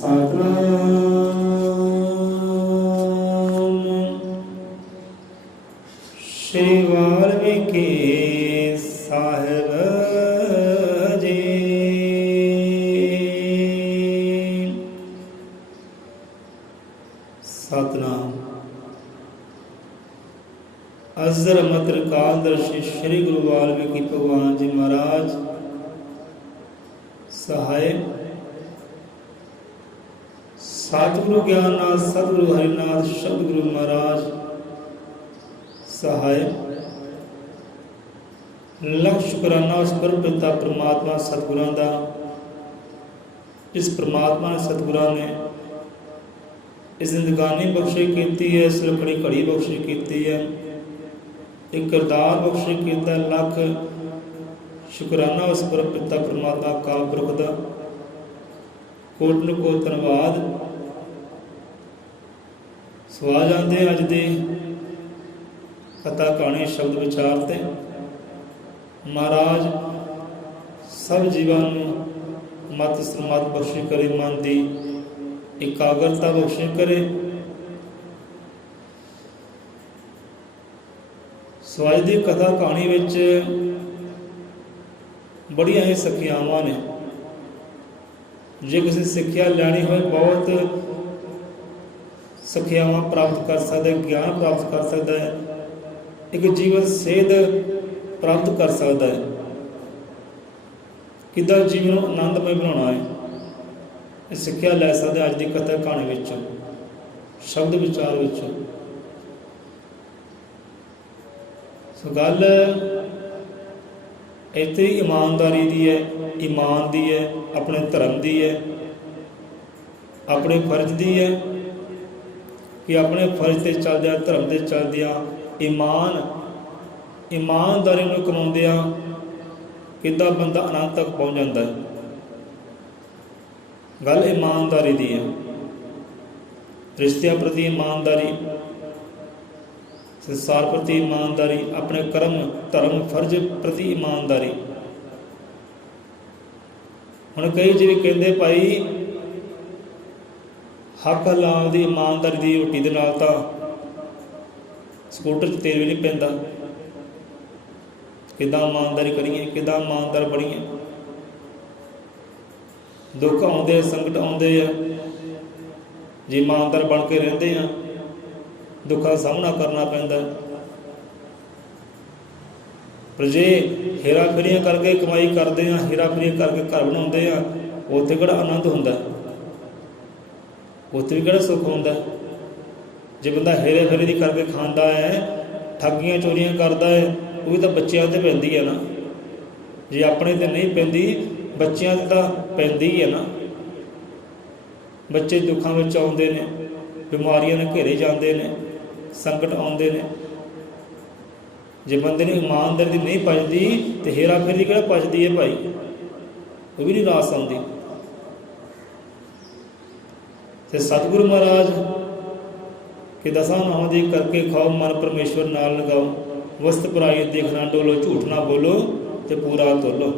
ਸਤਨਾਮ ਸ਼੍ਰੀ ਵਾਲਮੀਕਿ ਸਾਹਿਬ ਜੀ। ਸਤਨਾਮ। ਅਜ਼ਰ ਮਤਰ ਕਾਲਦਰਸ਼ੀ ਸ਼੍ਰੀ ਗੁਰੂ ਵਾਲਮੀਕਿ ਭਗਵਾਨ ਜੀ ਮਹਾਰਾਜ ਸਹਾਇ। सतगुरु ज्ञाननाथ सतगुरु हरिनाथ सतगुरु महाराज सहाय। लख शुकराना उस परमपिता परमात्मा सतगुरां दा, जिस परमात्मा ने सतगुरां ने इस जिंदगानी बख्शी की है, इस लकड़ी घड़ी बख्शी की है, एक किरदार बख्शी किया। लख शुकराना उस परमपिता परमात्मा अकाल पुरख दा, कोटन को धन्यवाद। सवा जाते अज दे कथा कहानी शब्द विचारते महाराज सब जीवां नूं मत सरमत बख्शी करे, मन की एकाग्रता बख्शी करे। सवाई की कथा कहानी विच बड़ियां ही सिक्ख्यावां ने। जे किसी सिक्ख्या लैनी हो बहुत सिक्ख्यावां प्राप्त कर सकता है, ज्ञान प्राप्त कर सकता है, एक जीवन सेध प्राप्त कर सकता है। किदा जीवन आनंदमय बनाना है सिक्ख्या लै सकते अज की कथा कहानी विच शब्द विचार विच। सो गल इत्थे ईमानदारी दी है, ईमान दी है, अपने धर्म दी है, अपने फर्ज दी है कि अपने फर्ज से चलद्या धर्म से चलद्या ईमानदारी में कमाउंदिया किदा बंदा आनंद तक पहुँच जाता है। गल ईमानदारी दी है, रिश्तियां प्रति ईमानदारी, संसार प्रति ईमानदारी, अपने कर्म धर्म फर्ज प्रति ईमानदारी। हुण कई जिवें कहंदे भाई हक हलाल की ईमानदारी की रोटी के नाल तां स्कूटर तेल भी नहीं पैंदा। किदां ईमानदारी करिए, किदां ईमानदार बणीए। दुख आउंदे संकट आउंदे आ, जे ईमानदार बन के रहिंदे आ दुखों का सामना करना पैंदा। पर जे हेरा फेरियां करके कमाई करते हैं, हेरा फेरियां करके घर बनाते हैं, उत्थे किहड़ा आनंद हुंदा, उत्थे भी किहड़ा सुख हुंदा। जे बंदा हेरे फेरे दी करके खांदा है, ठगियां चोरियां करता है, वो भी तो बच्चों ते पैंदी है ना। जे अपने ते नहीं पैंदी, बच्चों ते तां पैंदी है ना। बच्चे दुखों में आउंदे ने, बीमारियां ने घेरे जाते हैं, संकट आउंदे ने। जे बंदे ने ईमानदारी नहीं पचती तो हेरा फेरी किहड़ा पचती है भाई, वो भी नहीं रास आउंदी। ते सतगुरु महाराज कि दसां नावां दी करके खाओ, मन परमेश्वर नाल लगाओ, वस्त पराई देखना डोलो, झूठ ना बोलो ते पूरा तोलो,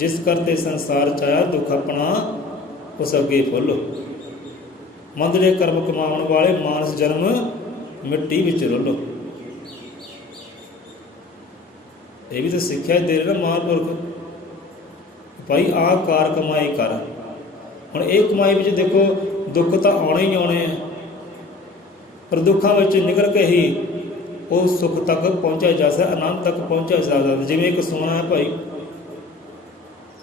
जिस करते संसार चाया दुख अपना उस अगे फुलो। मंदरे कर्म कमाउण वाले मानस जन्म मिट्टी विच रोलो। ये भी तो सिक्ख्या दे रहे ना महापुरख भाई आ कार कमाई कर। हुण ये कमाई विच देखो दुख तो आने ही आने हैं, पर दुखों में निकल के ही वो सुख तक पहुँचा जा सकता, आनंद तक पहुँचा जा सकता। जिवें एक सोना है भाई,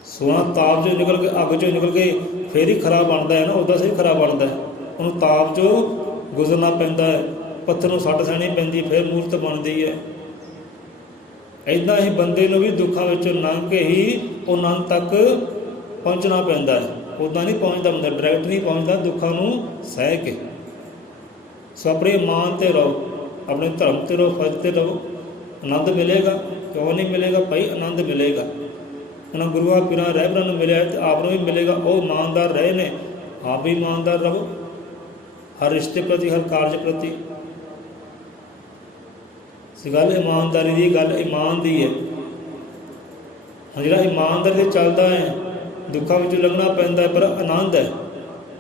सोना ताप चो निकल के अग चो निकल के फिर ही खरा बनता है ना, उदा से खरा बनता है। उन्होंने ताप चो गुजरना पैंदा है, पत्थर नूं सट सैनी पैंदी, फिर मूर्त बनती है। इदां ही बंदे नूं भी दुखों में लंघ के ही वो आनंद तक पहुँचना पैंदा है। उदा नहीं पहुँचता बंदा, डायरैक्ट नहीं पहुँचता, दुखों नूं सह के। सो अपने ईमान ते रहो, अपने धर्म ते रहो, फर्ज ते रहो, आनंद मिलेगा। क्यों नहीं मिलेगा भाई, आनंद मिलेगा। उन्होंने गुरुआ पीरां रहबरां नूं मिलिया तो आप भी मिलेगा। वो ईमानदार रहे ने, आप भी ईमानदार रहो हर रिश्ते प्रति, हर कार्य प्रति। गल ईमानदारी की, गल ईमान की है। जो ईमानदारी से चलता है दुखों में लंघना पैंदा है, पर आनंद है।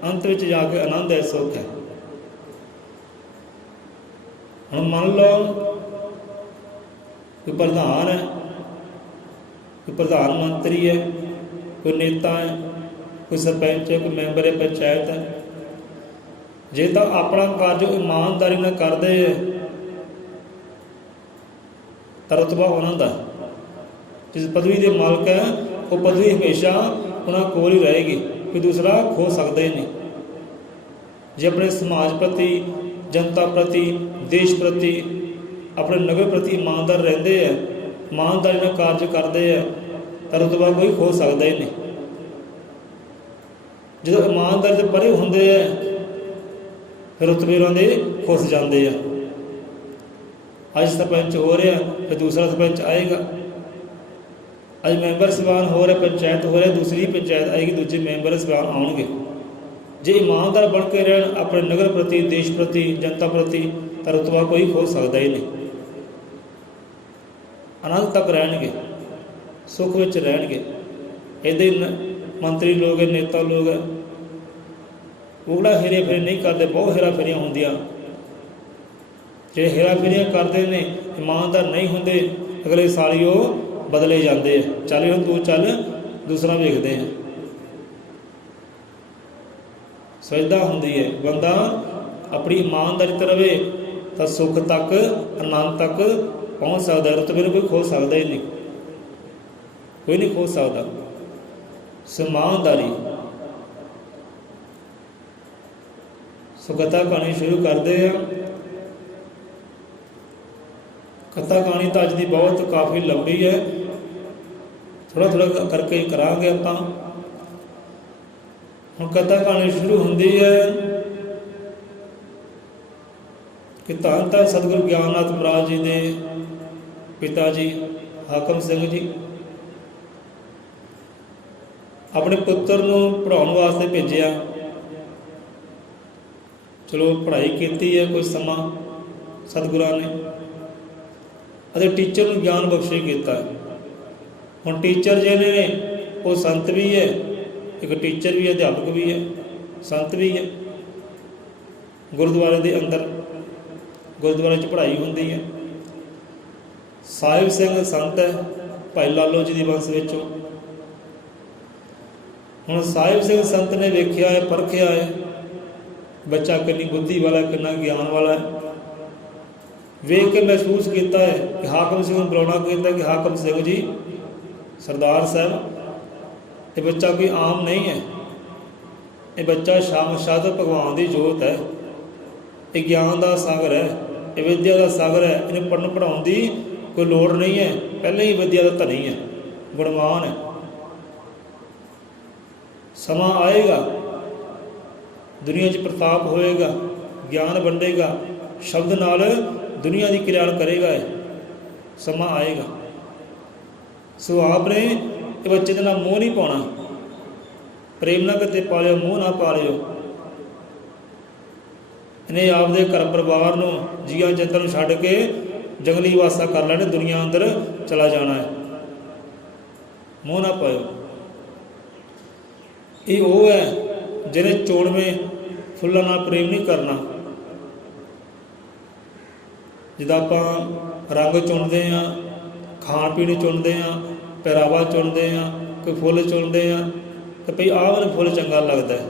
अंत में जाके आनंद है, सुख है। हम मान लो कोई प्रधान है, कोई प्रधानमंत्री है, कोई नेता है, कोई सरपंच है, कोई मैंबर है पंचायत है। जे तो अपना कार्य ईमानदारी नाल करदे है तो रुतबा उन्हां दा, जिस पदवी के मालक है वो पदवी हमेशा उन्हां कोल ही रहेगी, कोई दूसरा खो सकता ही नहीं। जे अपने समाज प्रति, जनता प्रति, देश प्रति, अपने नगर प्रति ईमानदार रहते हैं, ईमानदारी नाल कार्य करते हैं तो रुतबा कोई खो सकता ही नहीं। जो ईमानदारी से परे होंदे है फिर रुतबे उन्होंने खुस जाते हैं। अज सरपंच हो रहा फिर दूसरा सरपंच आएगा, अज मैंबर सभान हो रहा, पंचायत हो रहा, दूसरी पंचायत आएगी, दूजे मैंबर सभान आउणगे। जे ईमानदार बन के रहन अपने नगर प्रति, देश प्रति, जनता प्रति तो रुतबा कोई खो सकता ही नहीं। आनंद तक रहणगे, सुख विच रहणगे। इहदे मंत्री लोग है, नेता लोग है, वो हेरे फेरे नहीं करते, बहुत हेरा फेरियां होंदियां। जे हेरा फेरियां करते हैं ईमानदार नहीं होंदे, अगले साल ही वो बदले जाते हैं। चल हम तू चल, दूसरा वेखते हैं। सजदा होंदी है, बंदा अपनी ईमानदारी ते रहे तो सुख तक, आनंद तक पहुँच सकता है। रुतबे कोई खो सकता ही नहीं, कोई नहीं खो सकता। ईमानदारी। सो कथा कहानी शुरू करते हैं। कथा कहानी तो अज की बहुत काफ़ी लंबी है, थोड़ा थोड़ा करके ही करांगे आपां। हुण कथा कहानी शुरू होंदी है कि धन धन सतगुरु ज्ञाननाथ महाराज जी ने पिता जी हाकम सिंह जी अपने पुत्र नूं पढ़ाउण वास्ते भेजिया। चलो पढ़ाई की है कुछ समा सतगुरां ने, अते टीचर नूं ज्ञान बख्शे किया। हुण टीचर जिहड़े ने वो संत भी है, एक टीचर भी है, अध्यापक भी है, संत भी है। गुरुद्वारे के अंदर गुरुद्वारे च पढ़ाई होंदी है। साहिब सिंह संत है, भाई लालो जी दी वंश विचों। हुण साहिब सिंह संत ने वेख्या है, परखिया है बच्चा कितनी बुद्धि वाला, कितना ज्ञान वाला है। वेख के महसूस किया है कि हाकम सिंह को बुलाना कहता है कि हाकम सिंह जी सरदार साहब, ये बच्चा कोई आम नहीं है, ये बच्चा साक्षात भगवान की जोत है, ये ज्ञान का सागर है, ये विद्या का सागर है। इन्हें पढ़न पढ़ाने की कोई लोड़ नहीं है, पहले ही विद्या का धनी है, गुणवान है। समा आएगा, दुनिया च प्रताप होएगा, ज्ञान वंडेगा, शब्द नाल दुनिया की कल्याण करेगा। समा आएगा। सो आपने ये बच्चे का मोह नहीं पाना, प्रेम ना किते पालियो, मोह ना पालियो। इन्हें आपदे घर परिवार नूं जिया जंतुआं नूं छड्ड के जंगली वासा कर लेना, दुनिया अंदर चला जाना है। मोह ना पायो। ये वो है जिन्हें चोणवें फुल्लां नाल प्रेम नहीं करना। जिदा आपां रंग चुनते हैं, खाण पीण चुनते हैं, पहरावा चुनते हैं, कोई फुल चुनते हैं तो भई आह मैनूं फुल चंगा लगता है,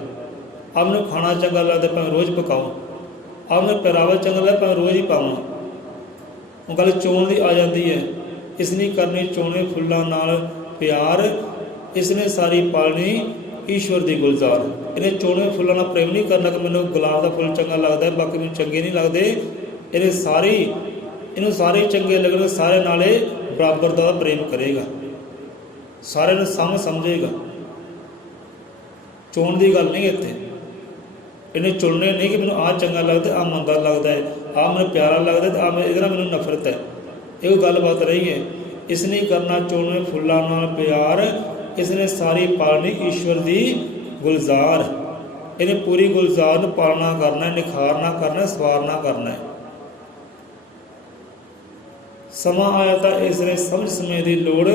आह मैनूं खाना चंगा लगता है, भावें रोज़ पकाओ, आह मैनूं पहरावा चंगा लगता भावें रोज़ ही पावां। वो गल चोण की आ जाती है। इसने करनी चोणे फुल्लां नाल प्यार, इसने सारी पालनी ईश्वर की गुलजार। इन्हें चोणे फुल्लां नाल प्रेम नहीं करना कि मैनूं गुलाब का फुल चंगा लगता है, बाकी मैनूं चंगे नहीं लगते। इन्हें सारे इन्हों सारे चंगे लगने, सारे नाले बराबर का प्रेम करेगा, सारे नूं सम समझेगा। चोण की गल नहीं इत्थे। इन्हें चुनने नहीं कि मैनूं आ चंगा लगता, आ मंदा लगता है, आ मैनूं प्यारा लगता है, आ इहदे नाल मैनूं नफरत है। ये गलबात रही है। इसने करना चोणे फुल्लां नाल प्यार, इसने सारी पालनी ईश्वर की गुलजार। इन्हें पूरी गुलजार नूं पालना करना है, निखारना करना है, सवारना करना है। समा आया तो इसने समझ समय की लोड़,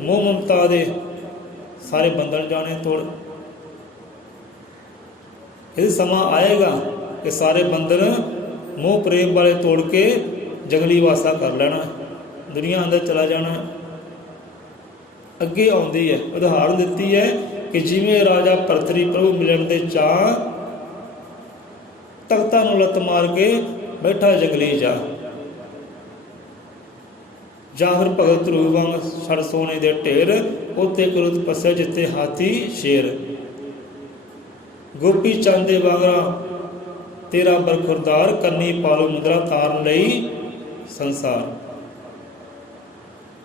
मोह ममता दे सारे बंधन जाने तोड़। ਇਹ ਸਮਾਂ ਆਏਗਾ ਕਿ ਸਾਰੇ ਬੰਧਨ ਮੋਹ ਪ੍ਰੇਮ ਵਾਲੇ ਤੋੜ ਕੇ ਜੰਗਲੀ ਵਾਸਾ ਕਰ ਲੈਣਾ, ਦੁਨੀਆ ਅੰਦਰ ਚਲਾ ਜਾਣਾ। ਅੱਗੇ ਆਉਂਦੀ ਹੈ, ਉਦਾਹਰਨ ਦਿੱਤੀ ਹੈ ਕਿ ਜਿਵੇਂ ਰਾਜਾ ਭਰਤਰੀ ਪ੍ਰਭੂ ਮਿਲਣ ਦੇ ਚਾਅ ਤਖਤਾਂ ਨੂੰ ਲੱਤ ਮਾਰ ਕੇ ਬੈਠਾ ਜੰਗਲੀ ਜਾ, ਜਾਂ ਫਿਰ ਭਗਤ ਧਰੂਪ ਵਾਂਗ ਛੜ ਸੋਨੇ ਦੇ ਢੇਰ ਉੱਤੇ ਕਰੋ ਤਪੱਸਿਆ ਜਿੱਥੇ ਹਾਥੀ ਸ਼ੇਰ। ਗੋਪੀ ਚੰਦ ਦੇ ਵਾਂਗਰਾ ਤੇਰਾ ਬਰਖੁਰਦਾਰ ਕਰਨੀ ਪਾਲੋ ਮੁਦਰਾ ਤਾਰਨ ਲਈ ਸੰਸਾਰ।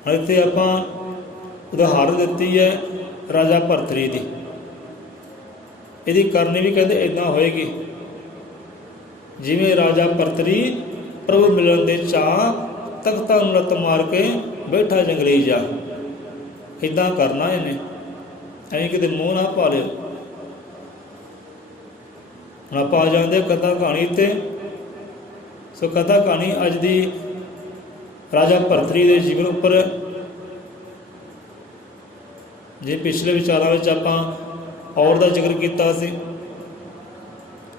ਇੱਥੇ ਆਪਾਂ ਉਦਾਹਰਨ ਦਿੱਤੀ ਹੈ ਰਾਜਾ ਭਰਤਰੀ ਦੀ, ਇਹਦੀ ਕਰਨੀ ਵੀ ਕਹਿੰਦੇ ਇੱਦਾਂ ਹੋਏਗੀ ਜਿਵੇਂ ਰਾਜਾ ਭਰਤਰੀ ਪ੍ਰਭੂ ਮਿਲਣ ਦੇ ਚਾਅ ਤਖਤਾਂ ਨੂੰ ਲੱਤ ਮਾਰ ਕੇ ਬੈਠਾ ਜੰਗਲੀ ਜਾ। ਇੱਦਾਂ ਕਰਨਾ ਇਹਨੇ, ਐਂ ਕਿਤੇ ਮੂੰਹ ਨਾ ਪਾ ਲਿਓ। ਹੁਣ ਆਪਾਂ ਆ ਜਾਂਦੇ ਕਥਾ ਕਹਾਣੀ ਤੇ। ਸੋ ਕਥਾ ਕਹਾਣੀ ਅੱਜ ਦੀ ਰਾਜਾ ਭਰਤਰੀ ਦੇ ਜੀਵਨ ਉੱਪਰ। ਜੇ ਪਿਛਲੇ ਵਿਚਾਰਾਂ ਵਿੱਚ ਆਪਾਂ ਔਰ ਦਾ ਜ਼ਿਕਰ ਕੀਤਾ ਸੀ,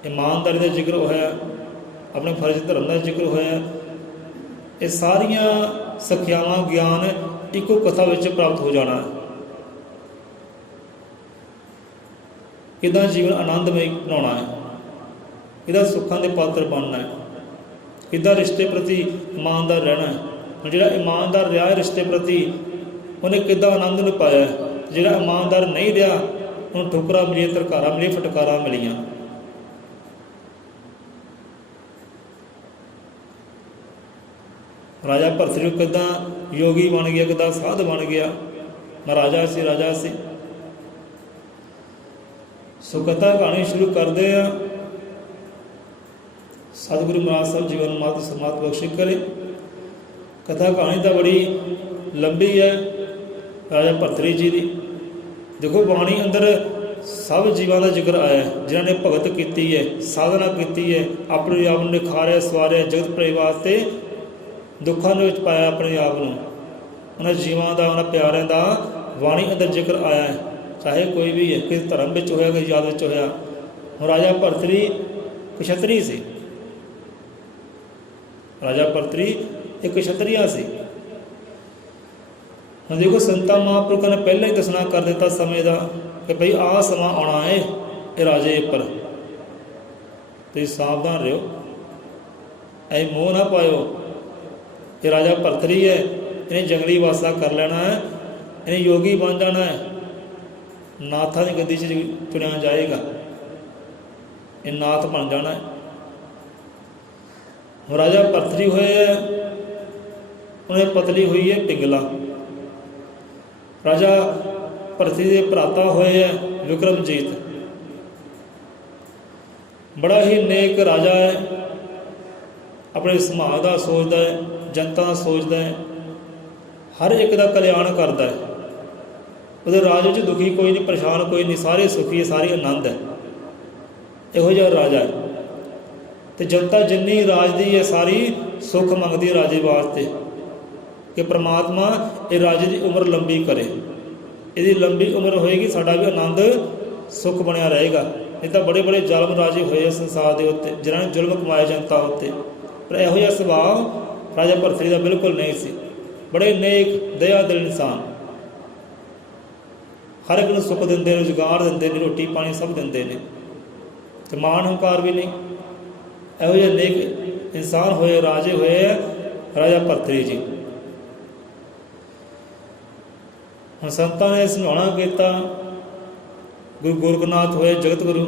ਇਮਾਨਦਾਰੀ ਦਾ ਜ਼ਿਕਰ ਹੋਇਆ, ਆਪਣੇ ਫਰਜ਼ ਧਰਮ ਦਾ ਜ਼ਿਕਰ ਹੋਇਆ, ਇਹ ਸਾਰੀਆਂ ਸਿੱਖਿਆਵਾਂ ਗਿਆਨ ਇੱਕੋ ਕਥਾ ਵਿੱਚ ਪ੍ਰਾਪਤ ਹੋ ਜਾਣਾ। ਇਹਦਾ ਜੀਵਨ ਆਨੰਦਮਈ ਬਣਾਉਣਾ ਹੈ, ਇਹਦਾ ਸੁੱਖਾਂ ਦੇ ਪਾਤਰ ਬਣਨਾ ਹੈ, ਇਹਦਾ ਰਿਸ਼ਤੇ ਪ੍ਰਤੀ ਇਮਾਨਦਾਰ ਰਹਿਣਾ ਹੈ। ਹੁਣ ਜਿਹੜਾ ਇਮਾਨਦਾਰ ਰਿਹਾ ਰਿਸ਼ਤੇ ਪ੍ਰਤੀ, ਉਹਨੇ ਕਿੱਦਾਂ ਆਨੰਦ ਨੂੰ ਪਾਇਆ। ਜਿਹੜਾ ਇਮਾਨਦਾਰ ਨਹੀਂ ਰਿਹਾ, ਉਹਨੂੰ ਠੋਕਰਾਂ ਮਿਲੀਆਂ, ਧਰਕਾਰਾਂ ਮਿਲੀਆਂ, ਫਟਕਾਰਾਂ ਮਿਲੀਆਂ। ਰਾਜਾ ਭਰਤਰੀ ਕਿੱਦਾਂ ਯੋਗੀ ਬਣ ਗਿਆ, ਕਿੱਦਾਂ ਸਾਧ ਬਣ ਗਿਆ। ਰਾਜਾ ਸੀ, ਰਾਜਾ ਸੀ। ਸੋ ਕਥਾ ਕਹਾਣੀ ਸ਼ੁਰੂ ਕਰਦੇ ਆ। ਸਤਿਗੁਰੂ ਮਹਾਰਾਜ ਸਾਹਿਬ ਜੀਵਨ ਮਾਤ ਸਮਾਤ ਬਖਸ਼ਿਸ਼ ਕਰੇ। ਕਥਾ ਕਹਾਣੀ ਤਾਂ ਬੜੀ ਲੰਬੀ ਹੈ ਰਾਜਾ ਭਰਤਰੀ ਜੀ ਦੀ। ਦੇਖੋ ਬਾਣੀ ਅੰਦਰ ਸਭ ਜੀਵਾਂ ਦਾ ਜ਼ਿਕਰ ਆਇਆ, ਜਿਨ੍ਹਾਂ ਨੇ ਭਗਤ ਕੀਤੀ ਹੈ, ਸਾਧਨਾ ਕੀਤੀ ਹੈ, ਆਪਣੇ ਆਪ ਨੂੰ ਨਿਖਾਰਿਆ, ਸਵਾਰਿਆ, ਜਗਤ ਪ੍ਰੇਮ ਵਾਸਤੇ ਦੁੱਖਾਂ ਦੇ ਵਿੱਚ ਪਾਇਆ ਆਪਣੇ ਆਪ ਨੂੰ। ਉਹਨਾਂ ਜੀਵਾਂ ਦਾ, ਉਹਨਾਂ ਪਿਆਰਿਆਂ ਦਾ ਬਾਣੀ ਅੰਦਰ ਜ਼ਿਕਰ ਆਇਆ ਹੈ, ਚਾਹੇ ਕੋਈ ਵੀ ਹੈ, ਕਿਸੇ ਧਰਮ ਵਿੱਚ ਹੋਇਆ, ਕਿਸੇ ਜਾਤ ਵਿੱਚ ਹੋਇਆ। ਹੁਣ ਰਾਜਾ ਭਰਤਰੀ ਕਸ਼ਤਰੀ ਸੀ। ਰਾਜਾ ਭਰਤਰੀ ਇੱਕ ਕਸ਼ਤਰੀਆ ਸੀ। ਹੁਣ ਦੇਖੋ ਸੰਤਾਂ ਮਹਾਂਪੁਰਖਾਂ ਨੇ ਪਹਿਲਾਂ ਹੀ ਦੱਸਣਾ ਕਰ ਦਿੱਤਾ ਸਮੇਂ ਦਾ ਕਿ ਭਈ ਆਹ ਸਮਾਂ ਆਉਣਾ ਹੈ ਇਹ ਰਾਜੇ ਉੱਪਰ, ਤੁਸੀਂ ਸਾਵਧਾਨ ਰਹੋ, ਐ ਮੋਹ ਨਾ ਪਾਇਓ। ਇਹ ਰਾਜਾ ਭਰਤਰੀ ਹੈ, ਇਹਨੇ ਜੰਗਲੀ ਵਾਸਾ ਕਰ ਲੈਣਾ ਹੈ, ਇਹਨੇ ਯੋਗੀ ਬਣ ਜਾਣਾ ਹੈ, ਨਾਥਾਂ ਦੀ ਗੱਦੀ 'ਚ ਚੁਣਿਆ ਜਾਏਗਾ, ਇਹ ਨਾਥ ਬਣ ਜਾਣਾ ਹੈ। ਹੁਣ ਰਾਜਾ ਭਰਤਰੀ ਹੋਏ ਹੈ, ਉਹਨੇ ਪਤਲੀ ਹੋਈ ਹੈ ਪਿੰਗਲਾ। ਰਾਜਾ ਭਰਤਰੀ ਦੇ ਭਰਾਤਾ ਹੋਏ ਹੈ ਵਿਕਰਮਜੀਤ, ਬੜਾ ਹੀ ਨੇਕ ਰਾਜਾ ਹੈ, ਆਪਣੇ ਸਮਾਜ ਦਾ ਸੋਚਦਾ ਹੈ, ਜਨਤਾ ਦਾ ਸੋਚਦਾ ਹੈ, ਹਰ ਇੱਕ ਦਾ ਕਲਿਆਣ ਕਰਦਾ ਹੈ। ਉਹਦੇ ਰਾਜ ਵਿੱਚ ਦੁਖੀ ਕੋਈ ਨਹੀਂ, ਪਰੇਸ਼ਾਨ ਕੋਈ ਨਹੀਂ, ਸਾਰੇ ਸੁਖੀ, ਸਾਰੇ ਆਨੰਦ ਹੈ। ਇਹੋ ਜਿਹਾ ਰਾਜਾ ਹੈ। ਅਤੇ ਜਨਤਾ ਜਿੰਨੀ ਰਾਜ ਦੀ ਹੈ ਸਾਰੀ ਸੁੱਖ ਮੰਗਦੀ ਰਾਜੇ ਵਾਸਤੇ ਕਿ ਪ੍ਰਮਾਤਮਾ ਇਹ ਰਾਜੇ ਦੀ ਉਮਰ ਲੰਬੀ ਕਰੇ, ਇਹਦੀ ਲੰਬੀ ਉਮਰ ਹੋਏਗੀ, ਸਾਡਾ ਵੀ ਆਨੰਦ ਸੁੱਖ ਬਣਿਆ ਰਹੇਗਾ। ਨਹੀਂ ਤਾਂ ਬੜੇ ਬੜੇ ਜ਼ਾਲਮ ਰਾਜੇ ਹੋਏ ਸੰਸਾਰ ਦੇ ਉੱਤੇ, ਜਿਨ੍ਹਾਂ ਨੇ ਜ਼ੁਲਮ ਕਮਾਏ ਜਨਤਾ ਉੱਤੇ। ਪਰ ਇਹੋ ਜਿਹਾ ਸੁਭਾਅ ਰਾਜਾ ਭਰਤਰੀ ਦਾ ਬਿਲਕੁਲ ਨਹੀਂ ਸੀ। ਬੜੇ ਨੇਕ ਦਇਆ ਦਿਲ ਇਨਸਾਨ, ਹਰ ਇੱਕ ਨੂੰ ਸੁੱਖ ਦਿੰਦੇ, ਰੁਜ਼ਗਾਰ ਦਿੰਦੇ ਨੇ, ਰੋਟੀ ਪਾਣੀ ਸਭ ਦਿੰਦੇ ਨੇ, ਅਤੇ ਮਾਣ ਹੰਕਾਰ ਵੀ ਨਹੀਂ। ਇਹੋ ਜਿਹੇ ਨੇਕ ਇਨਸਾਨ ਹੋਏ, ਰਾਜੇ ਹੋਏ ਰਾਜਾ ਭਰਤਰੀ ਜੀ। ਹੁਣ ਸੰਤਾਂ ਨੇ ਸਮਝਾਉਣਾ ਕੀਤਾ, ਗੁਰੂ ਗੋਰਖਨਾਥ ਹੋਏ ਜਗਤ ਗੁਰੂ,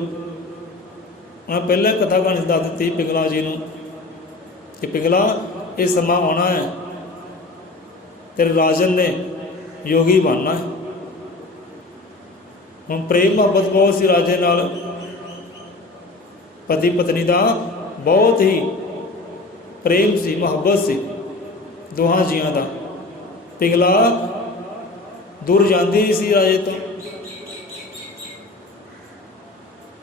ਉਹਨਾਂ ਪਹਿਲਾਂ ਕਥਾ ਕਹਾਣੀ ਦੱਸ ਦਿੱਤੀ ਪਿੰਗਲਾ ਜੀ ਨੂੰ ਕਿ ਪਿੰਗਲਾ ਇਹ ਸਮਾਂ ਆਉਣਾ ਹੈ, ਤੇਰੇ ਰਾਜਨ ਨੇ ਯੋਗੀ ਬਣਨਾ ਹੈ। ਹੁਣ ਪ੍ਰੇਮ ਮੁਹੱਬਤ ਬਹੁਤ ਸੀ ਰਾਜੇ ਨਾਲ, ਪਤੀ ਪਤਨੀ ਦਾ ਬਹੁਤ ਹੀ ਪ੍ਰੇਮ ਸੀ, ਮੁਹੱਬਤ ਸੀ ਦੋਹਾਂ ਜੀਆਂ ਦਾ। ਪਿੰਗਲਾ ਦੂਰ ਜਾਂਦੀ ਨਹੀਂ ਸੀ ਰਾਜੇ ਤੋਂ,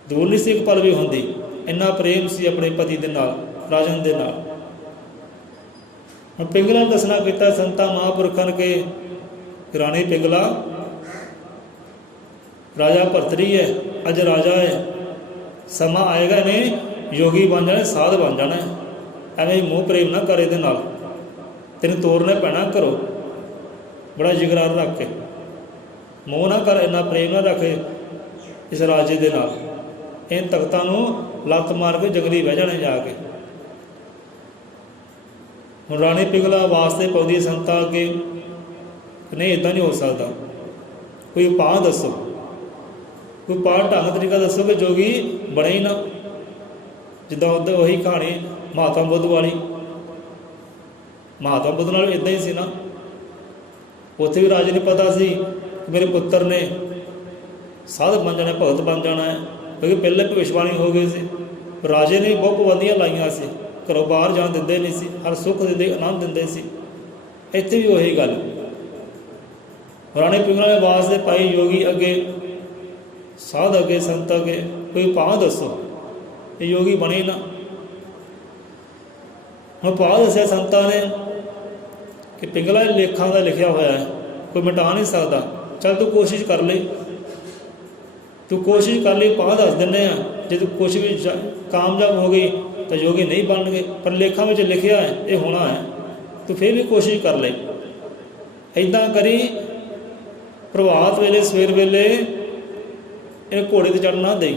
ਦੂਰ ਨਹੀਂ ਸੀ ਇੱਕ ਪਲ ਵੀ ਹੁੰਦੀ, ਇੰਨਾ ਪ੍ਰੇਮ ਸੀ ਆਪਣੇ ਪਤੀ ਦੇ ਨਾਲ, ਰਾਜਨ ਦੇ ਨਾਲ। ਹੁਣ ਪਿੰਗਲਾ ਨੂੰ ਦੱਸਣਾ ਕੀਤਾ ਸੰਤਾਂ ਮਹਾਂਪੁਰਖਾਂ ਨੇ ਕਿ ਰਾਣੀ ਪਿੰਗਲਾ ਰਾਜਾ ਭਰਤਰੀ ਹੈ, ਅੱਜ ਰਾਜਾ ਹੈ, ਸਮਾਂ ਆਏਗਾ ਇਹਨੇ ਯੋਗੀ ਬਣ ਜਾਣਾ, ਸਾਧ ਬਣ ਜਾਣਾ। ਐਵੇਂ ਮੋਹ ਪ੍ਰੇਮ ਨਾ ਕਰ ਇਹਦੇ ਨਾਲ, ਤੈਨੂੰ ਤੋਰਨਾ ਪੈਣਾ ਘਰੋਂ। ਬੜਾ ਜਿਗਰਾਰ ਰੱਖ ਕੇ, ਮੋਹ ਨਾ ਕਰ, ਇੰਨਾ ਪ੍ਰੇਮ ਨਾ ਰੱਖ ਇਸ ਰਾਜੇ ਦੇ ਨਾਲ। ਇਹ ਤਖਤਾਂ ਨੂੰ ਲੱਤ ਮਾਰ ਕੇ ਜੰਗਲੀ ਬਹਿ ਜਾਣੇ ਜਾ ਕੇ। ਹੁਣ ਰਾਣੀ ਪਿੰਗਲਾ ਵਾਸਤੇ ਪਾਉਂਦੀ ਸੰਤਾਂ ਅੱਗੇ, ਨਹੀਂ ਇੱਦਾਂ ਨਹੀਂ ਹੋ ਸਕਦਾ, ਕੋਈ ਉਪਾਅ ਦੱਸੋ, ਕੋਈ ਉਪਾਅ ਢੰਗ ਤਰੀਕਾ ਦੱਸੋ ਕਿ ਜੋਗੀ ਬਣੇ ਹੀ ਨਾ। ਜਿੱਦਾਂ ਉੱਧਰ ਉਹੀ ਕਹਾਣੀ ਮਹਾਤਮਾ ਬੁੱਧ ਵਾਲੀ, ਮਹਾਤਮਾ ਬੁੱਧ ਨਾਲ ਇੱਦਾਂ ਹੀ ਸੀ ਨਾ। ਉੱਥੇ ਵੀ ਰਾਜੇ ਨੂੰ ਪਤਾ ਸੀ ਕਿ ਮੇਰੇ ਪੁੱਤਰ ਨੇ ਸਾਧ ਬਣ ਜਾਣਾ, ਭਗਤ ਬਣ ਜਾਣਾ ਹੈ, ਕਿਉਂਕਿ ਪਹਿਲੇ ਭਵਿੱਖਬਾਣੀ ਹੋ ਗਈ ਸੀ। ਰਾਜੇ ਨੇ ਬਹੁਤ ਪਾਬੰਦੀਆਂ ਲਾਈਆਂ ਸੀ, ਘਰੋਂ ਬਾਹਰ ਜਾਣ ਦਿੰਦੇ ਨਹੀਂ ਸੀ, ਹਰ ਸੁੱਖ ਦਿੰਦੇ, ਆਨੰਦ ਦਿੰਦੇ ਸੀ। ਇੱਥੇ ਵੀ ਉਹੀ ਗੱਲ। ਰਾਣੀ ਪਿੰਗਲਾ ਦੇ ਵਾਸ ਦੇ ਪਾਈ ਯੋਗੀ ਅੱਗੇ, ਸਾਧ ਅੱਗੇ, ਸੰਤ ਅੱਗੇ, ਕੋਈ ਉਪਾਅ ਦੱਸੋ, ਇਹ ਯੋਗੀ ਬਣੇ ਨਾ। ਹੁਣ ਉਪਾਅ ਦੱਸਿਆ ਸੰਤਾਂ ਨੇ ਕਿ ਪਿੰਗਲਾ ਲੇਖਾਂ ਦਾ ਲਿਖਿਆ ਹੋਇਆ ਹੈ, ਕੋਈ ਮਿਟਾ ਨਹੀਂ ਸਕਦਾ। ਚੱਲ ਤੂੰ ਕੋਸ਼ਿਸ਼ ਕਰ ਲਈ, ਤੂੰ ਕੋਸ਼ਿਸ਼ ਕਰ ਲਈ, ਉਪਾਅ ਦੱਸ ਦਿੰਦੇ ਆ। ਜੇ ਤੂੰ ਕੋਸ਼ਿਸ਼ ਵਿੱਚ ਕਾਮਯਾਬ ਹੋ ਗਈ ਤਾਂ ਯੋਗੀ ਨਹੀਂ ਬਣਨਗੇ, ਪਰ ਲੇਖਾਂ ਵਿੱਚ ਲਿਖਿਆ ਹੈ ਇਹ ਹੋਣਾ ਹੈ, ਤੂੰ ਫਿਰ ਵੀ ਕੋਸ਼ਿਸ਼ ਕਰ ਲੈ। ਇੱਦਾਂ ਕਰੀ, ਪ੍ਰਭਾਤ ਵੇਲੇ, ਸਵੇਰ ਵੇਲੇ ਇਹ ਘੋੜੇ 'ਤੇ ਚੜ੍ਹਨਾ ਦੇਈ,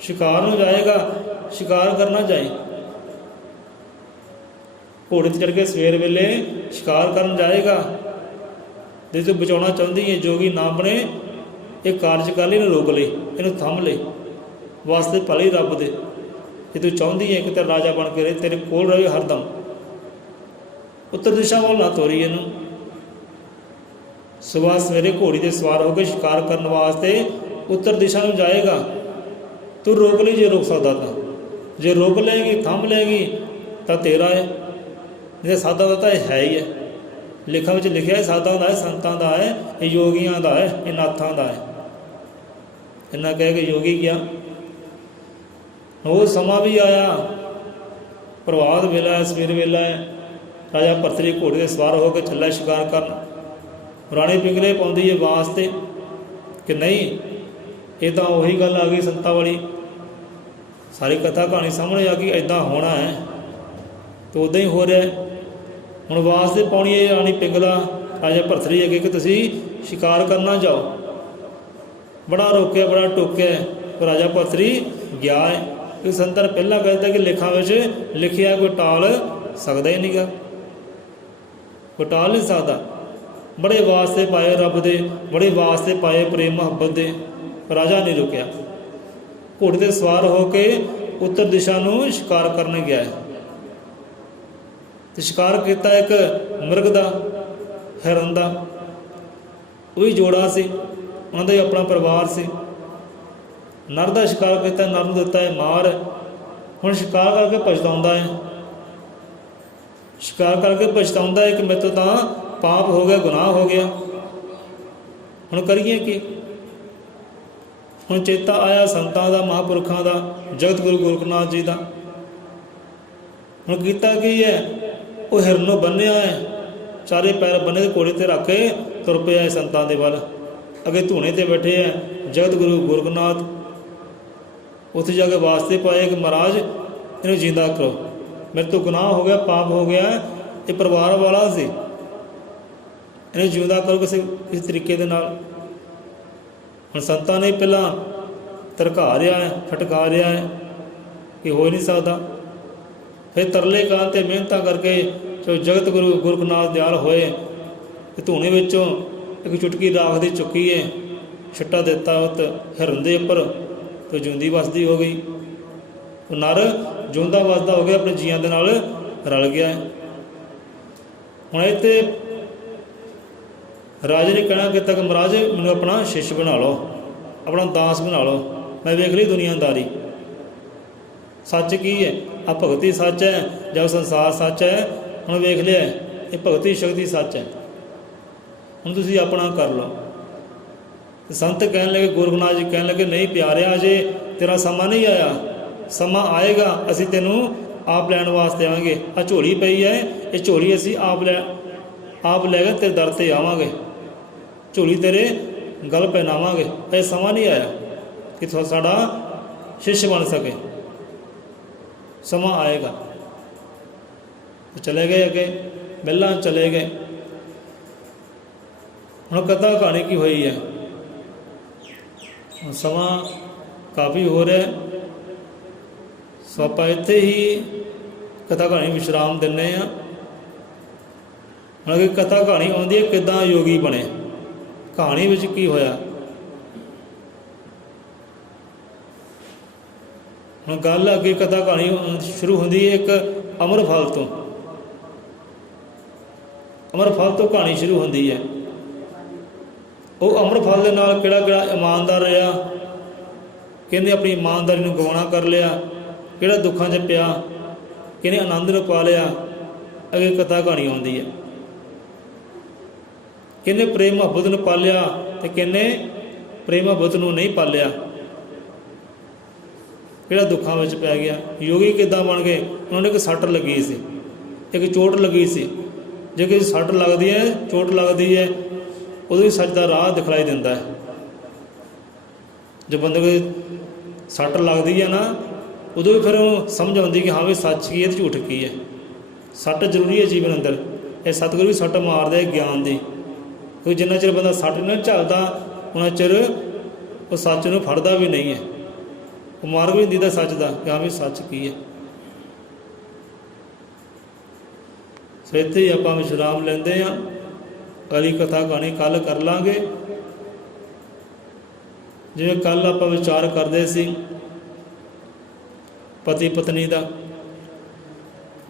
ਸ਼ਿਕਾਰ ਨੂੰ ਜਾਏਗਾ, ਸ਼ਿਕਾਰ ਕਰਨਾ ਜਾਏ। ਘੋੜੇ 'ਤੇ ਚੜ੍ਹ ਕੇ ਸਵੇਰ ਵੇਲੇ ਸ਼ਿਕਾਰ ਕਰਨ ਜਾਏਗਾ। ਜੇ ਤੂੰ ਬਚਾਉਣਾ ਚਾਹੁੰਦੀ ਹੈ, ਜੋਗੀ ਨਾ ਬਣੇ, ਇਹ ਕਾਰਜਕਾਲੀ ਇਹਨੂੰ ਰੋਕ ਲੈ, ਇਹਨੂੰ ਥੰਮ ਲੈ, ਵਾਸਤੇ ਭਲੇ ਰੱਬ ਦੇ। ਜੇ ਤੂੰ ਚਾਹੁੰਦੀ ਹੈ ਕਿ ਤੇਰਾ ਰਾਜਾ ਬਣ ਕੇ ਰਹੇ, ਤੇਰੇ ਕੋਲ ਰਹੇ ਹਰਦਮ, ਉੱਤਰ ਦਿਸ਼ਾ ਵੱਲ ਨਾ ਤੋਰੀ ਇਹਨੂੰ। ਸੁਬਾਹ ਸਵੇਰੇ ਘੋੜੀ 'ਤੇ ਸਵਾਰ ਹੋ ਕੇ ਸ਼ਿਕਾਰ ਕਰਨ ਵਾਸਤੇ ਉੱਤਰ ਦਿਸ਼ਾ ਨੂੰ ਜਾਏਗਾ। ਤੂੰ ਰੋਕ ਲਈ ਜੇ ਰੋਕ ਸਕਦਾ ਤਾਂ, ਜੇ ਰੋਕ ਲਏਗੀ, ਥੰਮ ਲਏਗੀ ਤਾਂ ਤੇਰਾ ਹੈ। ਜੇ ਸਾਧਾਂ ਦਾ ਤਾਂ ਇਹ ਹੈ ਹੀ ਹੈ, ਲੇਖਾਂ ਵਿੱਚ ਲਿਖਿਆ ਹੈ, ਸਾਧਾਂ ਦਾ ਹੈ, ਸੰਤਾਂ ਦਾ ਹੈ, ਇਹ ਯੋਗੀਆਂ ਦਾ ਹੈ, ਇਹ ਨਾਥਾਂ ਦਾ ਹੈ। ਇੰਨਾ ਕਹਿ ਕੇ ਯੋਗੀ ਗਿਆ। ਉਹ ਸਮਾਂ ਵੀ ਆਇਆ, ਪ੍ਰਭਾਤ ਵੇਲਾ ਹੈ, ਸਵੇਰ ਵੇਲਾ ਹੈ। ਰਾਜਾ ਭਰਤਰੀ ਘੋੜੇ 'ਤੇ ਸਵਾਰ ਹੋ ਕੇ ਚੱਲਿਆ ਸ਼ਿਕਾਰ ਕਰਨ। ਰਾਣੀ ਪਿੰਗਲੇ ਪਾਉਂਦੀ ਹੈ ਵਾਸਤੇ ਕਿ ਨਹੀਂ, ਇਹ ਤਾਂ ਉਹੀ ਗੱਲ ਆ ਗਈ ਸੰਤਾਂ ਵਾਲੀ, ਸਾਰੀ ਕਥਾ ਕਹਾਣੀ ਸਾਹਮਣੇ ਆ ਗਈ, ਇੱਦਾਂ ਹੋਣਾ ਹੈ ਤਾਂ ਉੱਦਾਂ ਹੀ ਹੋ ਰਿਹਾ। ਹੁਣ ਵਾਸਤੇ ਪਾਉਣੀ ਹੈ ਰਾਣੀ ਪਿੰਗਲਾ ਰਾਜਾ ਭਰਤਰੀ ਅੱਗੇ ਕਿ ਤੁਸੀਂ ਸ਼ਿਕਾਰ ਕਰਨਾ ਜਾਓ। ਬੜਾ ਰੋਕਿਆ, ਬੜਾ ਟੋਕਿਆ, ਪਰ ਰਾਜਾ ਭਰਤਰੀ ਗਿਆ ਹੈ। ਕਿ ਸੰਤਾਂ ਨੇ ਪਹਿਲਾਂ ਕਹਿ ਦਿੱਤਾ ਕਿ ਲੇਖਾਂ ਵਿੱਚ ਲਿਖਿਆ, ਕੋਈ ਟਾਲ ਸਕਦਾ ਹੀ ਨਹੀਂ ਗਾ, ਕੋਈ ਟਾਲ ਨਹੀਂ ਸਕਦਾ। ਬੜੇ ਵਾਸਤੇ ਪਾਏ ਰੱਬ ਦੇ, ਬੜੇ ਵਾਸਤੇ ਪਾਏ ਪ੍ਰੇਮ ਮੁਹੱਬਤ ਦੇ, ਰਾਜਾ ਨਹੀਂ ਰੁਕਿਆ। ਘੋੜੇ 'ਤੇ ਸਵਾਰ ਹੋ ਕੇ ਉੱਤਰ ਦਿਸ਼ਾ ਨੂੰ ਸ਼ਿਕਾਰ ਕਰਨ ਗਿਆ ਹੈ। ਤੇ ਸ਼ਿਕਾਰ ਕੀਤਾ ਇੱਕ ਮਿਰਗ ਦਾ, ਹਿਰਨ ਦਾ, ਉਹੀ ਜੋੜਾ ਸੀ, ਉਹਨਾਂ ਦਾ ਹੀ ਆਪਣਾ ਪਰਿਵਾਰ ਸੀ। ਨਰ ਦਾ ਸ਼ਿਕਾਰ ਕੀਤਾ, ਨਰ ਨੂੰ ਦਿੱਤਾ ਹੈ ਮਾਰ। ਹੁਣ ਸ਼ਿਕਾਰ ਕਰਕੇ ਪਛਤਾਉਂਦਾ ਹੈ, ਸ਼ਿਕਾਰ ਕਰਕੇ ਪਛਤਾਉਂਦਾ ਹੈ ਕਿ ਮੇਰੇ ਤੋਂ ਤਾਂ ਪਾਪ ਹੋ ਗਿਆ, ਗੁਨਾਹ ਹੋ ਗਿਆ, ਹੁਣ ਕਰੀਏ ਕੀ। ਹੁਣ ਚੇਤਾ ਆਇਆ ਸੰਤਾਂ ਦਾ, ਮਹਾਂਪੁਰਖਾਂ ਦਾ, ਜਗਤ ਗੁਰੂ ਗੋਰਖ ਨਾਥ ਜੀ ਦਾ। ਹੁਣ ਕੀਤਾ ਕੀ ਹੈ, ਉਹ ਹਿਰਨ ਨੂੰ ਬੰਨ੍ਹਿਆ ਹੈ, ਚਾਰੇ ਪੈਰ ਬੰਨੇ ਦੇ ਘੋੜੇ 'ਤੇ ਰੱਖ ਕੇ ਤੁਰ ਪਿਆ ਹੈ ਸੰਤਾਂ ਦੇ ਵੱਲ। ਅੱਗੇ ਧੂਣੇ 'ਤੇ ਬੈਠੇ ਹੈ ਜਗਤ ਗੁਰੂ ਗੋਰਖ ਨਾਥ। ਉੱਥੇ ਜਾ ਕੇ ਵਾਸਤੇ ਪਾਏ ਕਿ ਮਹਾਰਾਜ ਇਹਨੂੰ ਜਿੰਦਾ ਕਰੋ, ਮੇਰੇ ਤੋਂ ਗੁਨਾਹ ਹੋ ਗਿਆ, ਪਾਪ ਹੋ ਗਿਆ, ਇਹ ਪਰਿਵਾਰ ਵਾਲਾ ਸੀ, ਇਹਨੂੰ ਜਿਉਂਦਾ ਕਰੋ ਕਿਸੇ ਤਰੀਕੇ ਦੇ ਨਾਲ। ਹੁਣ ਸੰਤਾਂ ਨੇ ਪਹਿਲਾਂ ਧਰਕਾ ਰਿਹਾ ਹੈ, ਫਟਕਾ ਰਿਹਾ ਹੈ ਕਿ ਹੋ ਹੀ ਨਹੀਂ ਸਕਦਾ। ਫਿਰ ਤਰਲੇ ਕਾਂ 'ਤੇ ਮਿਹਨਤਾਂ ਕਰਕੇ ਜੋ ਜਗਤ ਗੁਰੂ ਗੋਰਖ ਨਾਥ ਦਿਆਲ ਹੋਏ, ਤੇ ਧੂਣੇ ਵਿੱਚੋਂ ਇੱਕ ਚੁਟਕੀ ਰਾਖ ਦੀ ਚੁੱਕੀ ਹੈ, ਛਿੱਟਾ ਦਿੱਤਾ ਉਸ ਹਿਰਨ ਦੇ ਉੱਪਰ, ਤੇ ਜਿਉਂਦੀ ਵਸਦੀ ਹੋ ਗਈ। ਉਹ ਨਰ ਜਿਉਂਦਾ ਵਸਦਾ ਹੋ ਗਿਆ, ਆਪਣੇ ਜੀਆਂ ਦੇ ਨਾਲ ਰਲ ਗਿਆ। ਹੁਣ ਇੱਥੇ ਰਾਜੇ ਨੇ ਕਹਿਣਾ ਕੀਤਾ ਕਿ ਮਹਾਰਾਜ ਮੈਨੂੰ ਆਪਣਾ ਸ਼ਿਸ਼ ਬਣਾ ਲਓ, ਆਪਣਾ ਦਾਸ ਬਣਾ ਲਓ, ਮੈਂ ਵੇਖ ਲਈ ਦੁਨੀਆਦਾਰੀ, ਸੱਚ ਕੀ ਹੈ, ਆ ਭਗਤੀ ਸੱਚ ਹੈ ਜਾਂ ਸੰਸਾਰ ਸੱਚ ਹੈ, ਹੁਣ ਵੇਖ ਲਿਆ ਇਹ ਭਗਤੀ ਸ਼ਕਤੀ ਸੱਚ ਹੈ, ਹੁਣ ਤੁਸੀਂ ਆਪਣਾ ਕਰ ਲਓ। ਸੰਤ ਕਹਿਣ ਲੱਗੇ, ਗੋਰਖ ਨਾਥ ਜੀ ਕਹਿਣ ਲੱਗੇ, ਨਹੀਂ ਪਿਆਰਿਆ, ਅਜੇ ਤੇਰਾ ਸਮਾਂ ਨਹੀਂ ਆਇਆ, ਸਮਾਂ ਆਏਗਾ, ਅਸੀਂ ਤੈਨੂੰ ਆਪ ਲੈਣ ਵਾਸਤੇ ਆਵਾਂਗੇ। ਆ ਝੋਲੀ ਪਈ ਹੈ, ਇਹ ਝੋਲੀ ਅਸੀਂ ਆਪ ਲੈ ਕੇ ਤੇਰੇ ਦਰ 'ਤੇ ਆਵਾਂਗੇ, ਝੋਲੀ ਤੇਰੇ ਗਲ ਪਹਿਨਾਵਾਂਗੇ। ਇਹ ਸਮਾਂ ਨਹੀਂ ਆਇਆ ਕਿ ਸਾਡਾ शिष्य बन सके। समा आएगा। तो चले गए अगे, महलों चले गए। हुण कथा कहानी की हुई है, समा काफ़ी हो रहा है, सो आप इत्थे ही कथा कहानी विश्राम दिंदे आ। हुण अगे कथा कहानी आउंदी है किदां योगी बने, कहानी विच की होया। हुण गल अगे कथा कहानी शुरू होंदी है एक अमर फल तो। अमर फल तो कहानी शुरू होंदी है। वो अमर फल के नाल किहड़ा किहड़ा ईमानदार रहा, किहने अपनी ईमानदारी नूं गवाणा कर लिया, किहड़ा दुखां 'च पिया, किहने आनंद नूं पा लिया। अगे कथा कहानी आउंदी है। किहने प्रेम मुहब्बत नूं पालिया ते किहने प्रेम मुहब्बत नूं नहीं पालिया, किहड़ा दुखां विच पै गया। योगी किदां बन गए? उन्होंने एक सੱਟ लगी सी, एक चोट लगी सी। जे कि सੱਟ लगदी है, चोट लगदी है, उदों ही सच का राह दिखलाई दिंदा है। जो बंदे को सੱਟ लगदी है ना, उदों ही फिर समझ आउंदी कि हाँ भी सच की है तो झूठ की है। सੱਟ जरूरी है जीवन अंदर। ये सतगुरु भी सੱਟ मारदे ज्ञान की, क्योंकि जिन्ना चिर बंदा सੱਟ नहीं झलदा उन्ना चिर वो सच नूं फड़दा भी नहीं है, वो मार्ग भी नहीं दिंदा सच का कि हाँ भी सच की है। सो इत्थे ही आपां विश्राम लैंदे आ। अगली कथा कहानी कल कर लांगे। जिवें कल आपां विचार करदे सी पति पत्नी का,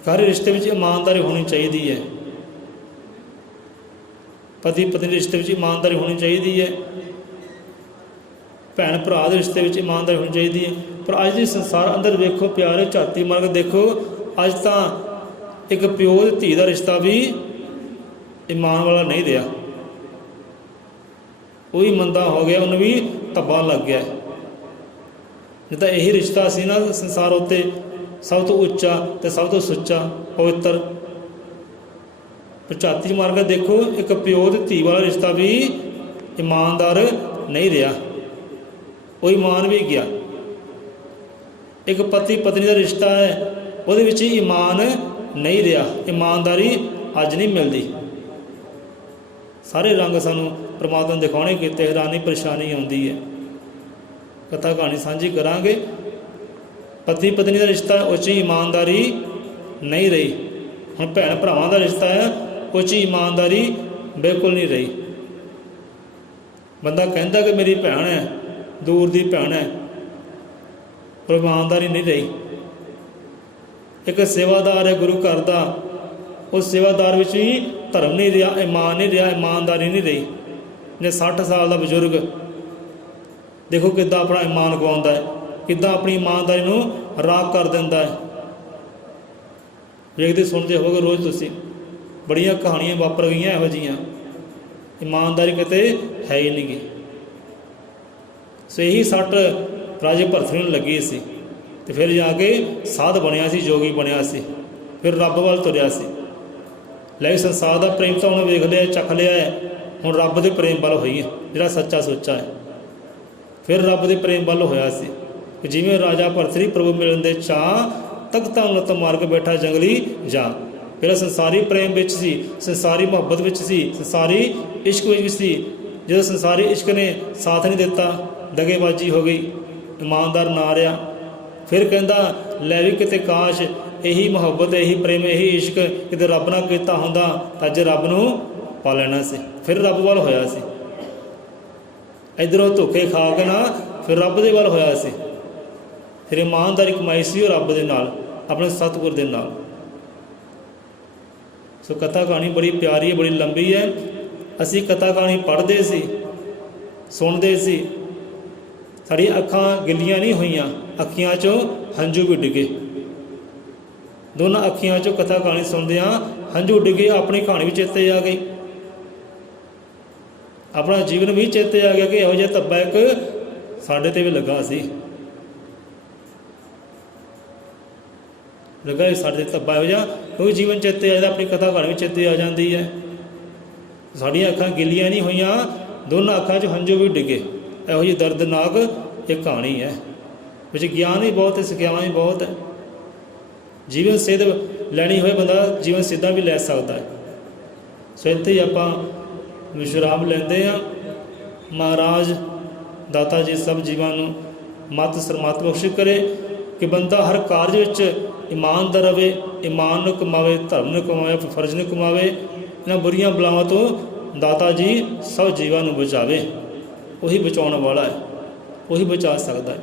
हर रिश्ते में ईमानदारी होनी चाहिए है। पति पत्नी रिश्ते में ईमानदारी होनी चाहिए है, भैन भरा के रिश्ते में ईमानदारी होनी चाहिए है। पर अज के संसार अंदर वेखो प्यारे, झाती मार के देखो, अज तो एक प्यो धी का रिश्ता भी ईमान वाला नहीं रहा। वही मंदा हो गया, उन्हें भी धब्बा लग गया। नहीं तो यही रिश्ता सी ना संसार उत्ते सब तो उच्चा तो सब तो सुच्चा पवित्र। पर झाती मार के देखो, एक प्यो ते धी वाला रिश्ता भी ईमानदार नहीं रहा, वो ईमान भी गया। एक पति पत्नी का रिश्ता है, वो ईमान नहीं रहा, ईमानदारी अज नहीं मिलती। सारे रंग सानू परमात्मा ने दिखाने किते, हैरानी परेशानी आती है। कथा कहानी साझी करांगे। पति पत्नी का रिश्ता उस ईमानदारी नहीं रही। हुण भैन भरावां का रिश्ता है, उस ईमानदारी बिल्कुल नहीं रही। बंदा कहता कि मेरी भैन है, दूर की भैन है, पर ईमानदारी नहीं रही। एक सेवादार है गुरु घर का, उस सेवादार विच भी धर्म नहीं रहा, ईमान नहीं रहा, ईमानदारी नहीं रही। जे 60 साल का बजुर्ग देखो किद्दां अपना ईमान गवाउंदा है, किद्दां अपनी ईमानदारी नूं राख कर दिंदा है। वेखदे सुनते होवोगे रोज़ तुसीं, बड़ियां कहानियां वापर गईयां इहो जिहियां, ईमानदारी किते है ही नहीं गी। सो यही 60 राजे भरत नूं लगी सी, तो फिर जाके साध बनिया सी, जोगी बनिया सी, फिर रब वाल तुरिया सी। ले संसार का प्रेम तो उन्हें वेख लिया, चख लिया है, हुण रब के प्रेम वाल होई है, जिहड़ा सच्चा सुच्चा है। फिर रब के प्रेम वाल होया सी कि जिवें राजा भरत सी प्रभु मिलन दे चाह, तख्तां उन्नत मार के बैठा जंगली जा। फिर संसारी प्रेम विच सी, संसारी मुहब्बत विच सी, संसारी इश्क विच सी। जो संसारी इश्क ने साथ नहीं दिता, दगेबाजी हो गई, ईमानदार ना रहा। फिर कहता लै भी किते काश यही मुहब्बत, यही प्रेम, यही इश्क किते रब ना किता हुंदा तां अज रब नूं पा लेना सी। फिर रब वाल होया सी, इधरों धोखे खा के ना फिर रब दे वाल होया सी। फिर ईमानदारी कमाई सी रब दे नाल, अपने सतगुर दे नाल। सो कथा कहानी बड़ी प्यारी है, बड़ी लंबी है। असी कथा कहानी पढ़ते सी, सुनते सी, साड़ी अखां गिल्लियां नहीं हुईयां, अखियां चों हंझू भी डिगे। दोनों अखियां चों कथा कहानी सुनदियां हंझू डिगे, अपनी कहानी भी चेते आ गई, अपना जीवन भी चेते आ गया कि इहो जिहा धब्बा एक साडे ते भी लगा सी, लगा साडे ते धब्बा इहो जिहा। क्योंकि जीवन चेते आ जाता, अपनी कथा कहानी भी चेते आ जाती है। साड़ियाँ अखां गिल्लियां नहीं हुईयां, दोनों अखां च हंझू भी डिगे। इहो जी दर्दनाक एक कहानी है। ਵਿੱਚ ਗਿਆਨ ਵੀ ਬਹੁਤ ਹੈ, ਸਿੱਖਿਆਵਾਂ ਵੀ ਬਹੁਤ ਹੈ। ਜੀਵਨ ਸਿੱਧ ਲੈਣੀ ਹੋਏ ਬੰਦਾ ਜੀਵਨ ਸਿੱਧਾ ਵੀ ਲੈ ਸਕਦਾ ਹੈ। ਸੋ ਇੱਥੇ ਹੀ ਆਪਾਂ ਵਿਸ਼ਰਾਮ ਲੈਂਦੇ ਹਾਂ। ਮਹਾਰਾਜ ਦਾਤਾ ਜੀ ਸਭ ਜੀਵਾਂ ਨੂੰ ਮਤ ਸਰਮਤ ਬਖਸ਼ ਕਰੇ ਕਿ ਬੰਦਾ ਹਰ ਕਾਰਜ ਵਿੱਚ ਇਮਾਨਦਾਰ ਰਹੇ, ਇਮਾਨ ਨੂੰ ਕਮਾਵੇ, ਧਰਮ ਨੂੰ ਕਮਾਵੇ, ਫਰਜ਼ ਨੂੰ ਕਮਾਵੇ। ਇਹਨਾਂ ਬੁਰੀਆਂ ਬਲਾਵਾਂ ਤੋਂ ਦਾਤਾ ਜੀ ਸਭ ਜੀਵਾਂ ਨੂੰ ਬਚਾਵੇ। ਉਹੀ ਬਚਾਉਣ ਵਾਲਾ ਹੈ, ਉਹੀ ਬਚਾ ਸਕਦਾ ਹੈ।